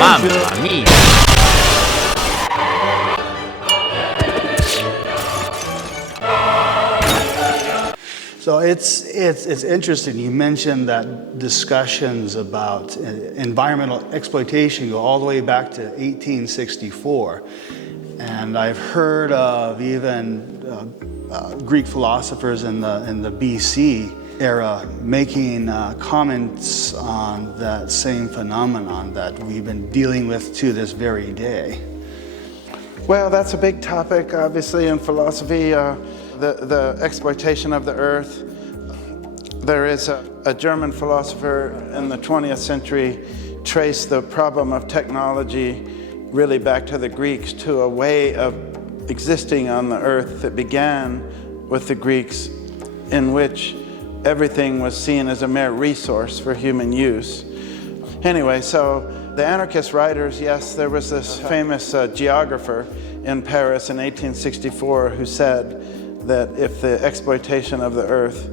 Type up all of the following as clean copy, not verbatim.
Mamma mia! So it's interesting. You mentioned that discussions about environmental exploitation go all the way back to 1864. And I've heard of even Greek philosophers in the BC era making comments on that same phenomenon that we've been dealing with to this very day. Well, that's a big topic, obviously, in philosophy, the exploitation of the earth. There is a German philosopher in the 20th century traced the problem of technology really back to the Greeks, to a way of existing on the earth that began with the Greeks, in which everything was seen as a mere resource for human use. Anyway, so the anarchist writers, yes, there was this famous geographer in Paris in 1864 who said that if the exploitation of the earth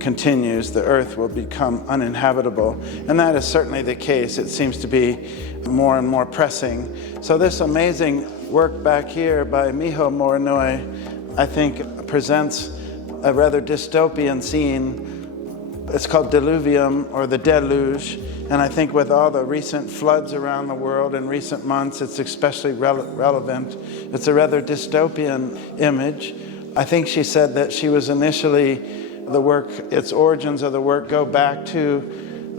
continues, the earth will become uninhabitable. And that is certainly the case. It seems to be more and more pressing. So this amazing work back here by Miho Morinoi, I think, presents a rather dystopian scene. It's called Deluvium, or the Deluge. And I think with all the recent floods around the world in recent months, it's especially relevant. It's a rather dystopian image. I think she said that she was initially, the work, its origins of the work go back to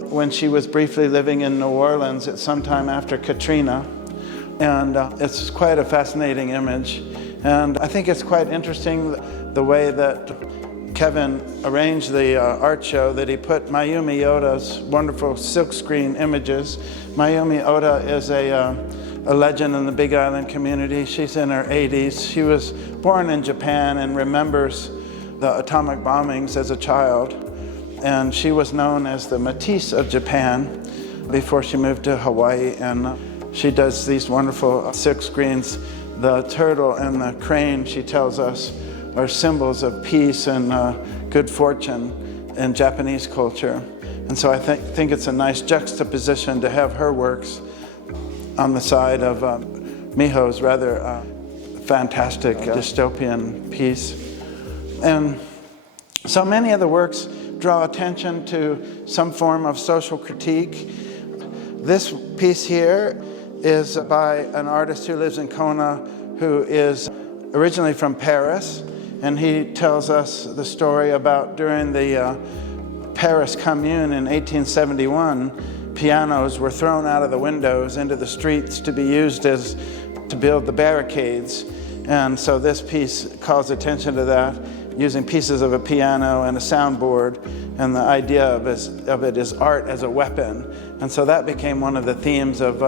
when she was briefly living in New Orleans at some time after Katrina. And it's quite a fascinating image. And I think it's quite interesting the way that Kevin arranged the art show, that he put Mayumi Oda's wonderful silkscreen images. Mayumi Oda is a legend in the Big Island community. She's in her 80s. She was born in Japan and remembers the atomic bombings as a child. And she was known as the Matisse of Japan before she moved to Hawaii. And she does these wonderful silkscreens. The turtle and the crane, she tells us, are symbols of peace and good fortune in Japanese culture. And so I think it's a nice juxtaposition to have her works on the side of Miho's rather fantastic dystopian piece. And so many of the works draw attention to some form of social critique. This piece here is by an artist who lives in Kona, who is originally from Paris. And he tells us the story about during the Paris Commune in 1871, pianos were thrown out of the windows into the streets to be used to build the barricades. And so this piece calls attention to that, using pieces of a piano and a soundboard, and the idea of it is art as a weapon. And so that became one of the themes of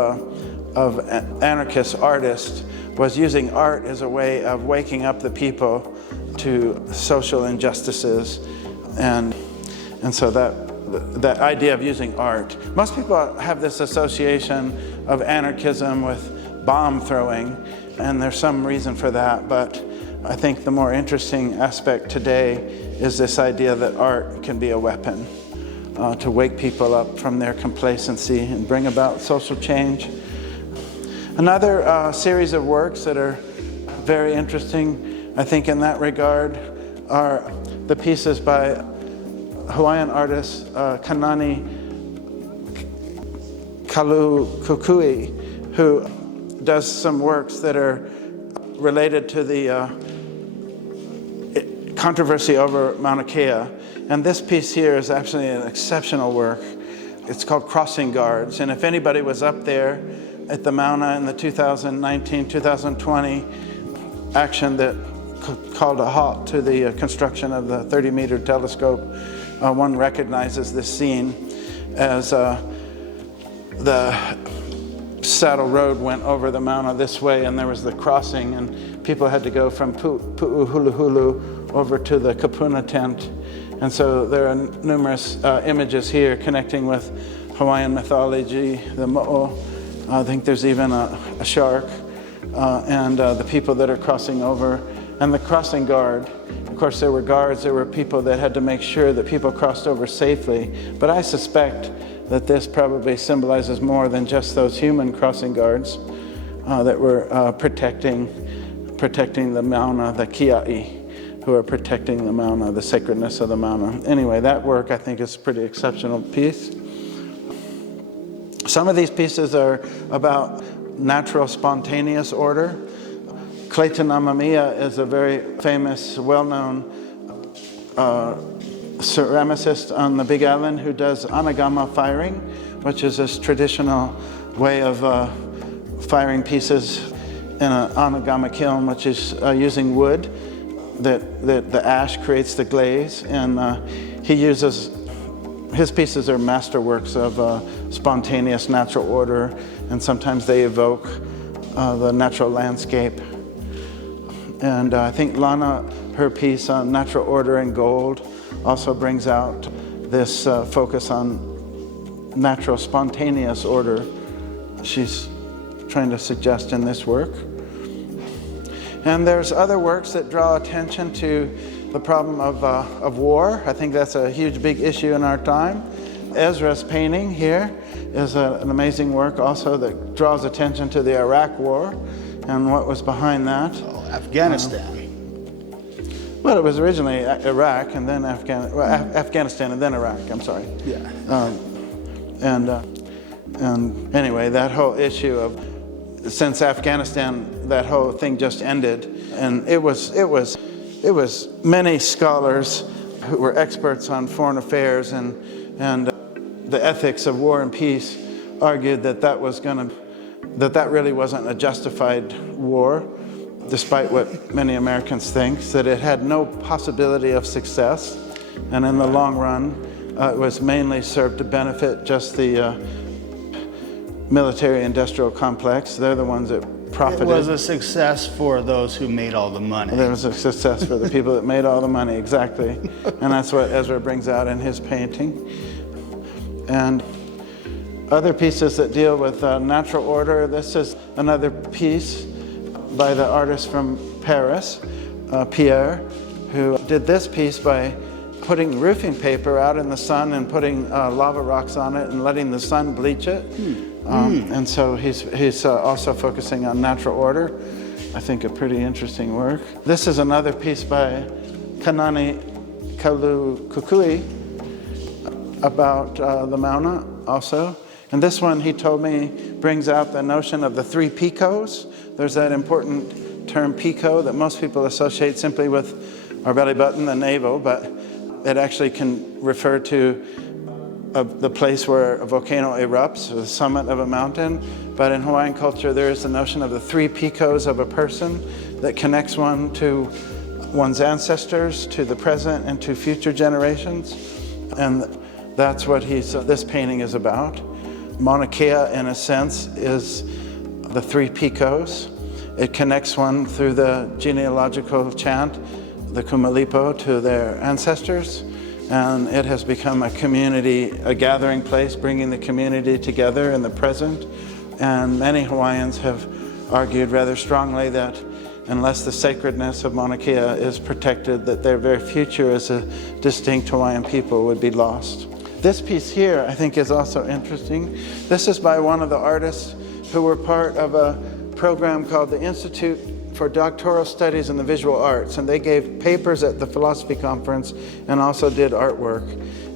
anarchist artists, was using art as a way of waking up the people to social injustices. And so that idea of using art. Most people have this association of anarchism with bomb throwing, and there's some reason for that, but I think the more interesting aspect today is this idea that art can be a weapon to wake people up from their complacency and bring about social change. Another series of works that are very interesting, I think, in that regard, are the pieces by Hawaiian artist Kanani Kalukukui, who does some works that are related to the controversy over Mauna Kea. And this piece here is actually an exceptional work. It's called Crossing Guards. And if anybody was up there at the Mauna in the 2019-2020 action that called a halt to the construction of the 30-meter telescope, one recognizes this scene as the saddle road went over the Mauna this way, and there was the crossing, and people had to go from Pu'uhuluhulu over to the Kapuna tent. And so there are numerous images here connecting with Hawaiian mythology, the mo'o. I think there's even a shark, and the people that are crossing over, and the crossing guard. Of course, there were guards, there were people that had to make sure that people crossed over safely. But I suspect that this probably symbolizes more than just those human crossing guards that were protecting the mauna, the Kiai, who are protecting the mauna, the sacredness of the mauna. Anyway, that work I think is a pretty exceptional piece. Some of these pieces are about natural spontaneous order. Clayton Amamiya is a very famous, well-known ceramicist on the Big Island who does anagama firing, which is this traditional way of firing pieces in an anagama kiln, which is using wood that the ash creates the glaze, and he uses, his pieces are masterworks of spontaneous natural order, and sometimes they evoke the natural landscape. And I think Lana, her piece on natural order and gold, also brings out this focus on natural spontaneous order she's trying to suggest in this work. And there's other works that draw attention to the problem of war. I think that's a huge, big issue in our time. Ezra's painting here is an amazing work also that draws attention to the Iraq War and what was behind that. Oh, Afghanistan. Well, it was originally Iraq and then Afghanistan and then Iraq, I'm sorry. Yeah. And anyway, that whole issue of, since Afghanistan, that whole thing just ended, and it was many scholars who were experts on foreign affairs and the ethics of war and peace argued that that really wasn't a justified war, despite what many Americans think, that it had no possibility of success, and in the long run, it was mainly served to benefit just the military-industrial complex. They're the ones that profited. It was a success for those who made all the money. There was a success for the people that made all the money, exactly. And that's what Ezra brings out in his painting. And other pieces that deal with natural order. This is another piece by the artist from Paris, Pierre, who did this piece by putting roofing paper out in the sun and putting lava rocks on it and letting the sun bleach it. And so he's also focusing on natural order. I think a pretty interesting work. This is another piece by Kanani Kukui about the mauna also. And this one, he told me, brings out the notion of the three picos. There's that important term pico that most people associate simply with our belly button, the navel, but it actually can refer to the place where a volcano erupts, or the summit of a mountain. But in Hawaiian culture, there is the notion of the three picos of a person that connects one to one's ancestors, to the present, and to future generations. And that's what this painting is about. Mauna Kea, in a sense, is the three picos. It connects one through the genealogical chant, the Kumalipo, to their ancestors. And it has become a community, a gathering place, bringing the community together in the present. And many Hawaiians have argued rather strongly that unless the sacredness of Mauna Kea is protected, that their very future as a distinct Hawaiian people would be lost. This piece here, I think, is also interesting. This is by one of the artists who were part of a program called the Institute for Doctoral Studies in the Visual Arts, and they gave papers at the philosophy conference and also did artwork.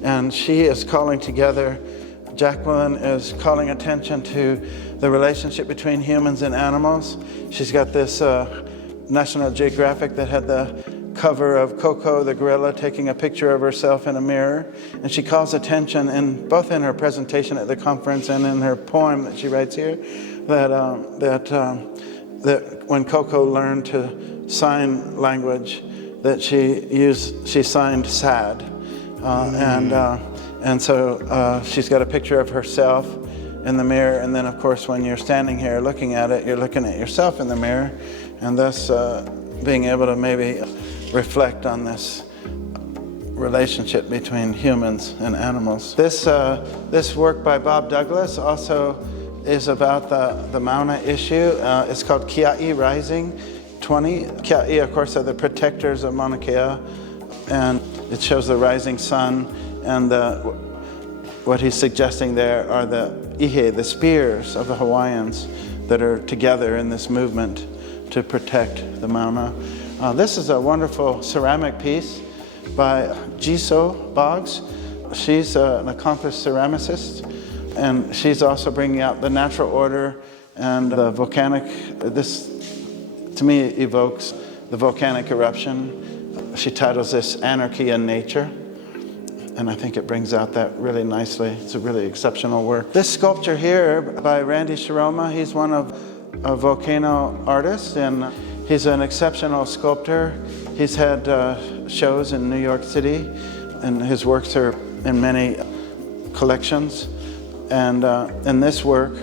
And she is calling together, Jacqueline is calling attention to the relationship between humans and animals. She's got this National Geographic that had the cover of Coco the gorilla taking a picture of herself in a mirror, and she calls attention, both in her presentation at the conference and in her poem that she writes here, that when Coco learned to sign language, that she signed sad, and so she's got a picture of herself in the mirror, and then of course when you're standing here looking at it, you're looking at yourself in the mirror, and thus being able to maybe reflect on this relationship between humans and animals. This work by Bob Douglas also is about the mauna issue. It's called Kiai Rising 20. Kiai, of course, are the protectors of Mauna Kea, and it shows the rising sun and what he's suggesting there are the ihe, the spears of the Hawaiians that are together in this movement to protect the mauna. This is a wonderful ceramic piece by Jiso Boggs. She's an accomplished ceramicist, and she's also bringing out the natural order and the volcanic. This, to me, evokes the volcanic eruption. She titles this Anarchy in Nature, and I think it brings out that really nicely. It's a really exceptional work. This sculpture here by Randy Sharoma, he's one of a volcano artist, and he's an exceptional sculptor. He's had shows in New York City, and his works are in many collections. And in this work,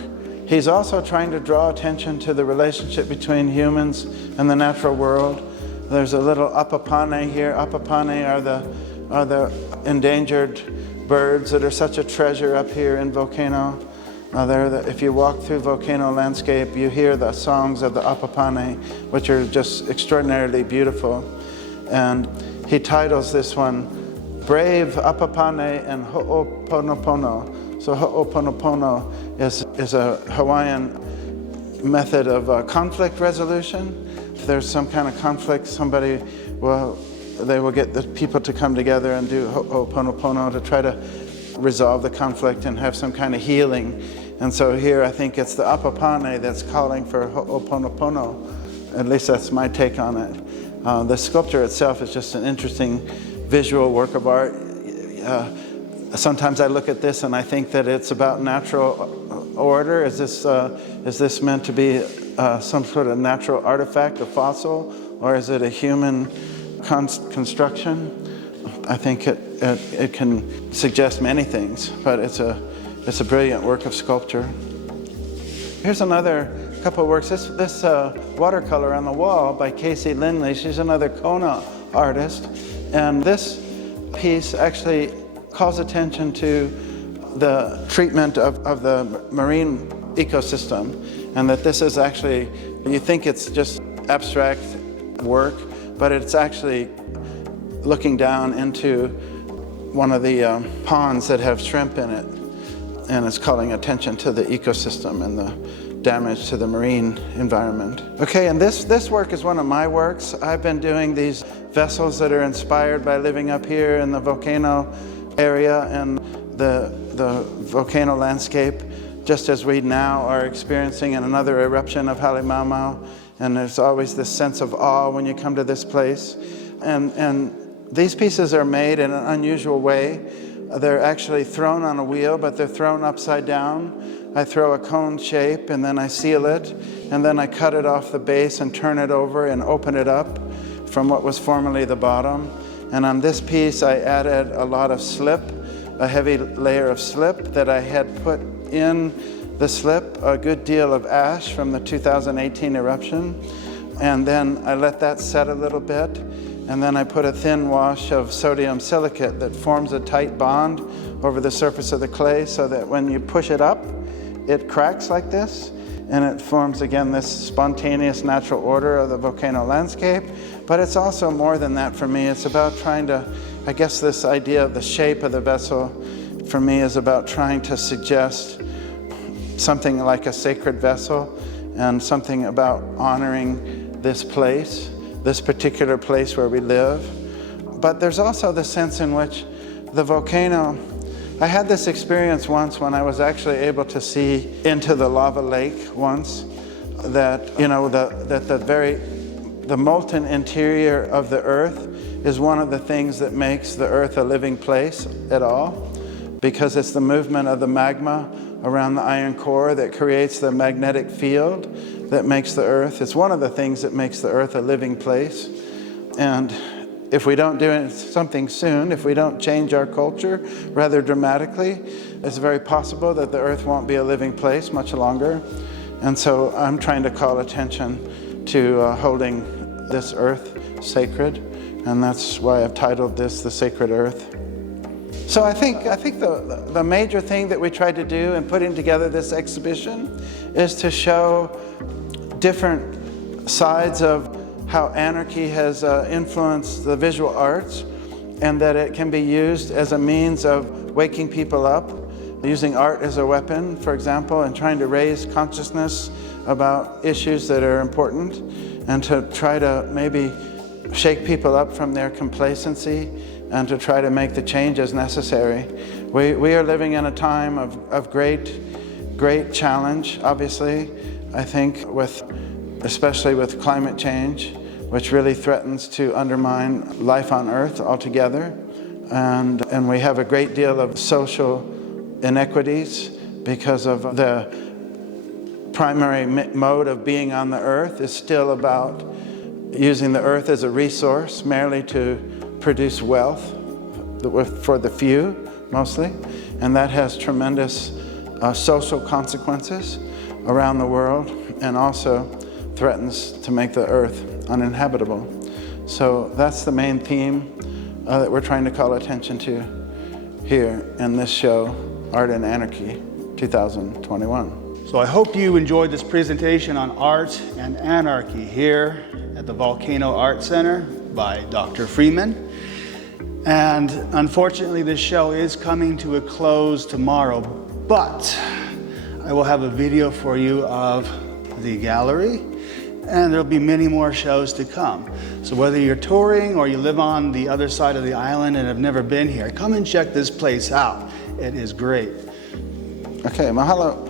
he's also trying to draw attention to the relationship between humans and the natural world. There's a little apapane here. Apapane are the endangered birds that are such a treasure up here in Volcano. If you walk through Volcano landscape, you hear the songs of the apapane, which are just extraordinarily beautiful. And he titles this one, Brave Apapane and Ho'oponopono. So Ho'oponopono is a Hawaiian method of conflict resolution. If there's some kind of conflict, they will get the people to come together and do Ho'oponopono to try to resolve the conflict and have some kind of healing. And so here I think it's the apapane that's calling for Ho'oponopono. At least that's my take on it. The sculpture itself is just an interesting visual work of art. Sometimes I look at this and I think that it's about natural order. Is this meant to be some sort of natural artifact, a fossil, or is it a human construction? I think it can suggest many things, but it's a brilliant work of sculpture. Here's another couple of works. This watercolor on the wall by Casey Lindley. She's another Kona artist, and this piece actually calls attention to the treatment of the marine ecosystem, and that this is actually, you think it's just abstract work, but it's actually looking down into one of the ponds that have shrimp in it, and it's calling attention to the ecosystem and the damage to the marine environment. Okay, and this work is one of my works. I've been doing these vessels that are inspired by living up here in the volcano area and the volcano landscape, just as we now are experiencing another eruption of Halemaumau, and there's always this sense of awe when you come to this place. And these pieces are made in an unusual way. They're actually thrown on a wheel, but they're thrown upside down. I throw a cone shape, and then I seal it, and then I cut it off the base and turn it over and open it up from what was formerly the bottom. And on this piece, I added a lot of slip, a heavy layer of slip that I had put in the slip, a good deal of ash from the 2018 eruption. And then I let that set a little bit. And then I put a thin wash of sodium silicate that forms a tight bond over the surface of the clay so that when you push it up, it cracks like this. And it forms, again, this spontaneous natural order of the volcano landscape. But it's also more than that for me. It's about trying to, I guess this idea of the shape of the vessel for me is about trying to suggest something like a sacred vessel and something about honoring this place, this particular place where we live. But there's also the sense in which the volcano, I had this experience once when I was actually able to see into the lava lake once, that, you know, the molten interior of the earth is one of the things that makes the earth a living place at all, because it's the movement of the magma around the iron core that creates the magnetic field that makes the earth. It's one of the things that makes the earth a living place. And if we don't do something soon, if we don't change our culture rather dramatically, it's very possible that the earth won't be a living place much longer. And so I'm trying to call attention to holding this earth sacred, and that's why I've titled this The Sacred Earth. So I think the major thing that we tried to do in putting together this exhibition is to show different sides of how anarchy has influenced the visual arts, and that it can be used as a means of waking people up using art as a weapon, for example, and trying to raise consciousness about issues that are important, and to try to maybe shake people up from their complacency and to try to make the changes necessary. We are living in a time of great challenge, obviously, I think, especially with climate change, which really threatens to undermine life on Earth altogether. And we have a great deal of social inequities because of the primary mode of being on the Earth is still about using the Earth as a resource merely to produce wealth for the few, mostly. And that has tremendous social consequences around the world, and also threatens to make the Earth uninhabitable. So that's the main theme that we're trying to call attention to here in this show, Art and Anarchy 2021. So I hope you enjoyed this presentation on art and anarchy here at the Volcano Art Center by Dr. Freeman. And unfortunately, this show is coming to a close tomorrow, but I will have a video for you of the gallery, and there'll be many more shows to come. So whether you're touring or you live on the other side of the island and have never been here, come and check this place out. It is great. Okay, mahalo.